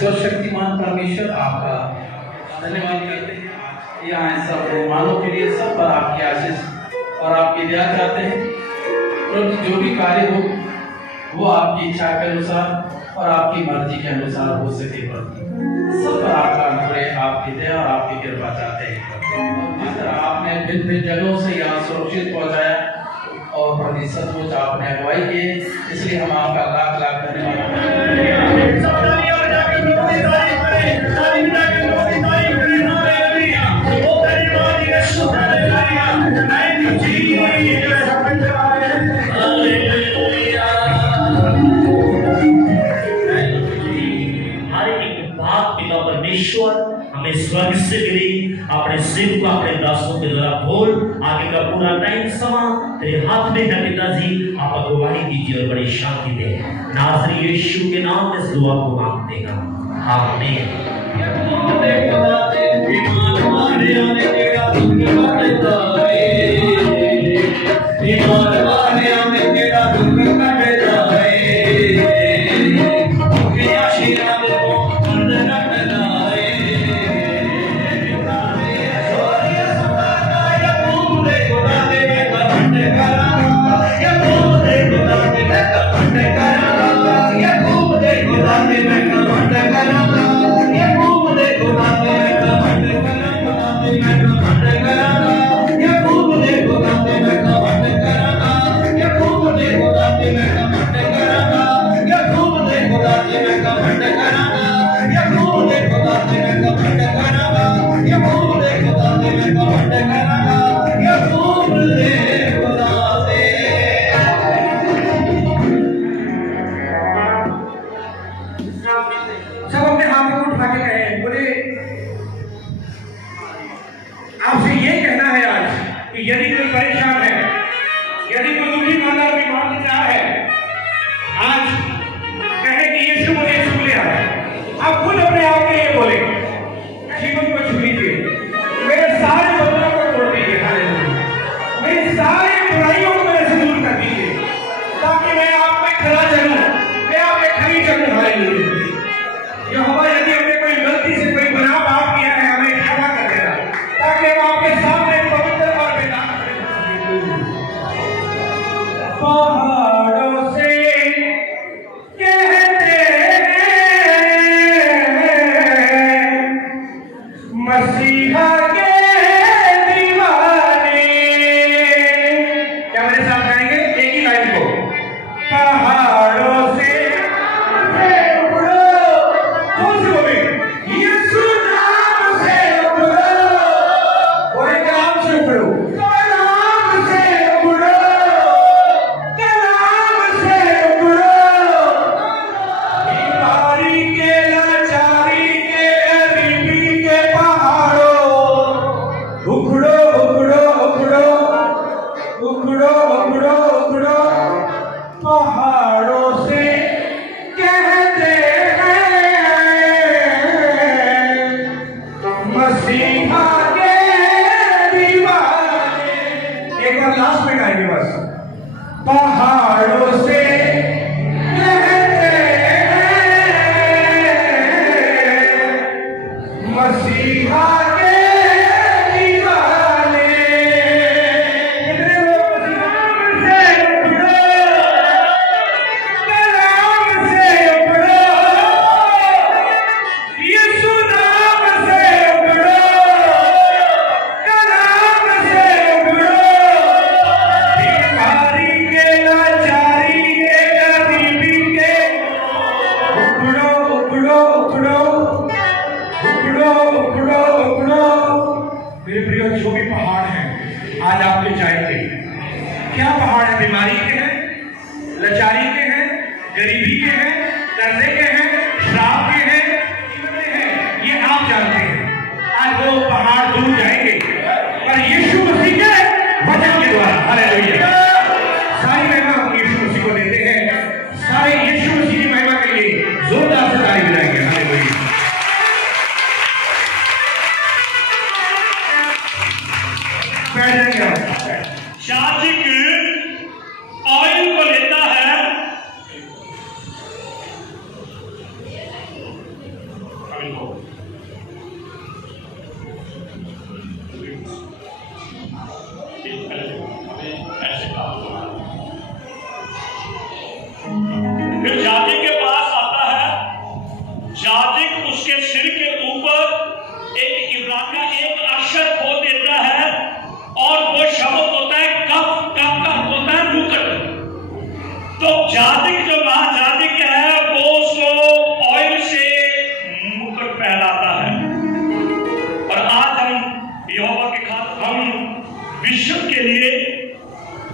सर्वशक्तिमान परमेश्वर आपका धन्यवाद करते हैं। यहाँ सब मेहमानों के लिए सब पर आपकी आशीष और आपकी दया चाहते हैं। प्रभु जो भी कार्य हो वो आपकी इच्छा के अनुसार और आपकी मर्जी के अनुसार हो सके प्रभु। सब पर आपका अनुग्रह, आपकी दया और आपकी कृपा चाहते हैं। जिस तरह आपने भिन्न भिन्न जगहों से यहाँ सुरक्षित पहुँचाया और प्रति सचमुच आपने अगुवाई की, इसलिए हम आपका लाख लाख धन्यवाद। परमेश्वर हमें स्वर्ग से मिली, अपने सिर को अपने दासों के द्वारा खोल, आगे का पूरा टाइम समा तेरे हाथ में है पिताजी। आप अगुवाई कीजिए और बड़ी शांति दे, नाज़री यीशु के नाम में इस दुआ को मांगते हैं, आमीन। सब अपने हाथ को उठा के कहें, बोले आपसे ये कहना है आज कि यदि कोई परेशान है, यदि कोई दुखी माना बीमार जा है, आज कहे कि यीशु मुझे छू लिया है। आप खुद अपने आप के लिए बोले, जीवन को छू लीजिए, मेरे सारे बंधनों को तोड़ दीजिए, हालेलुया, मेरी सारी बुराइयों को मेरे से दूर कर दीजिए, ताकि मैं आप में खड़ा चलूं, मैं आप में खड़ी चलूं, हालेलुया। यहोवा यदि हमने कोई गलती से कोई गुनाह पाप किया है, हमें क्षमा कर देना, ताकि हम आपके सामने पवित्र और बेदाग पहाड़ों से कहते हैं मसीहा के दीवाने। क्या मेरे साथ गाएंगे एक ही लाइन को? पहाड़ों से पहाड़ों से कहते हैं मसीहा के दीवाने। एक बार लास्ट में गाएंगे बस। पहाड़ों से कहते हैं मसीहा के दीवाने। कितने लोग मेरे प्रिय, जो भी पहाड़ हैं आज आपके जाएंगे। क्या पहाड़ है? बीमारी के हैं, लाचारी के हैं, गरीबी के हैं, कर्जे के हैं, श्राप के हैं, ये आप जानते हैं। आज वो पहाड़ दूर जाएंगे पर यीशु मसीह के वचन के द्वारा। हालेलुया। सारी महिमा हम यीशु मसीह को देते हैं। सारे यीशु मसीह की महिमा के लिए जोरदार से ताली बजाएंगे। हालेलुया। शाजिक ऑयल को लेता है,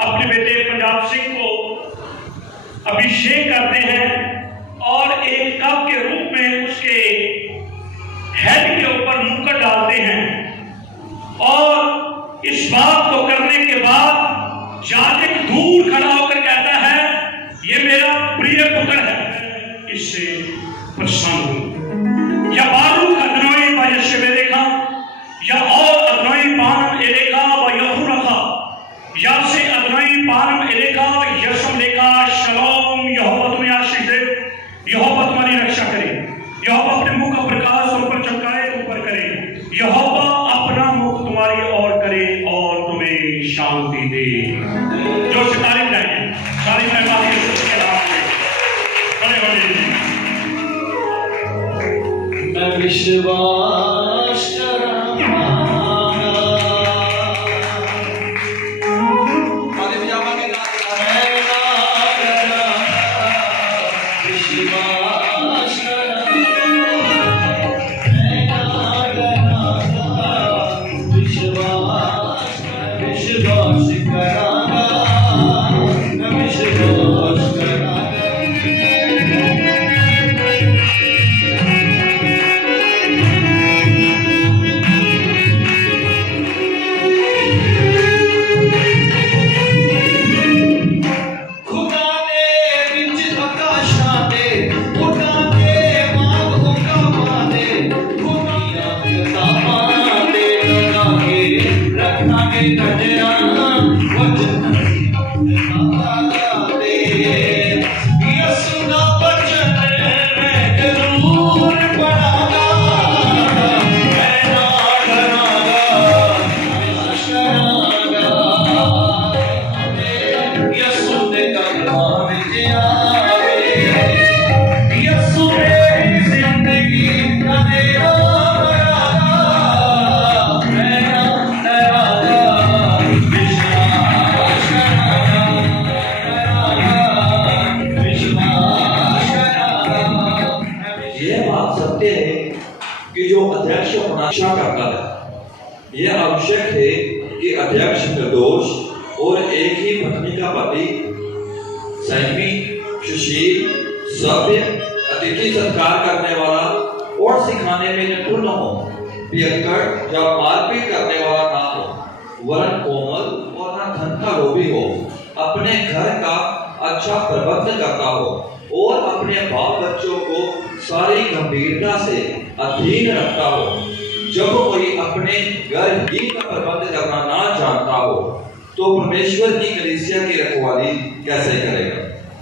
अपने बेटे पंजाब सिंह को अभिषेक करते हैं और एक कप के रूप में उसके हेड के ऊपर मुकुट डालते हैं। और इस बात को करने के बाद याजक दूर खड़ा होकर कहता है, ये मेरा प्रिय पुत्र है, इससे प्रसन्न हूं। या बारूक अदनोई बायशेबेरेखा या और अदनोई पानम एलेका व यहूरखा या से अदनोई पानम एलेका यशम लेका शलोम। यहोवा तुम्हें आशीष दे, यहोवा तुम्हारी रक्षा करे, यहोवा अपने मुख का प्रकाश तुम पर चमकाए, तुम पर करे, यहोवा अपना मुख तुम्हारी ओर करे और तुम्हें शांति दे। जो से तारीफ जाएंगे, तारीफ है बात यीशु के नाम में। बड़े बड़े मैं विश्वास करांगा। ताली बजावा के नाम विश्वास करता है। यह आवश्यक है कि अध्यक्ष निर्दोष और एक ही पत्नी का पति, संयमी, सुशील, सभ्य, अतिथि सत्कार करने वाला और सिखाने में निपुण हो, पियक्कड़ या मारपीट करने वाला ना हो, वरन कोमल और ना धन का लोभी हो, अपने घर का अच्छा प्रबंध करता हो और अपने बाल बच्चों को सारी गंभीरता से अधीन रखता हो। जब कोई अपने घर ही का प्रबंध करना ना जानता हो तो परमेश्वर की कलीसिया की रखवाली कैसे करेगा?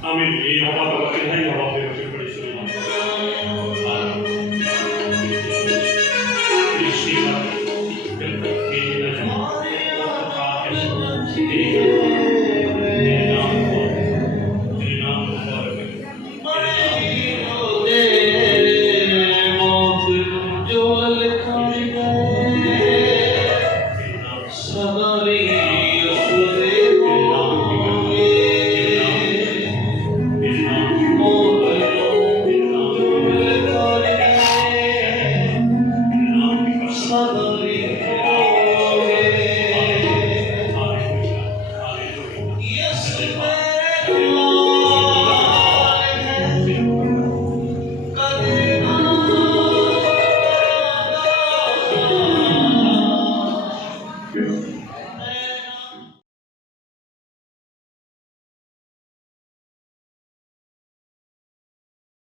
आमीन। ये यहोवा का वचन है, यहोवा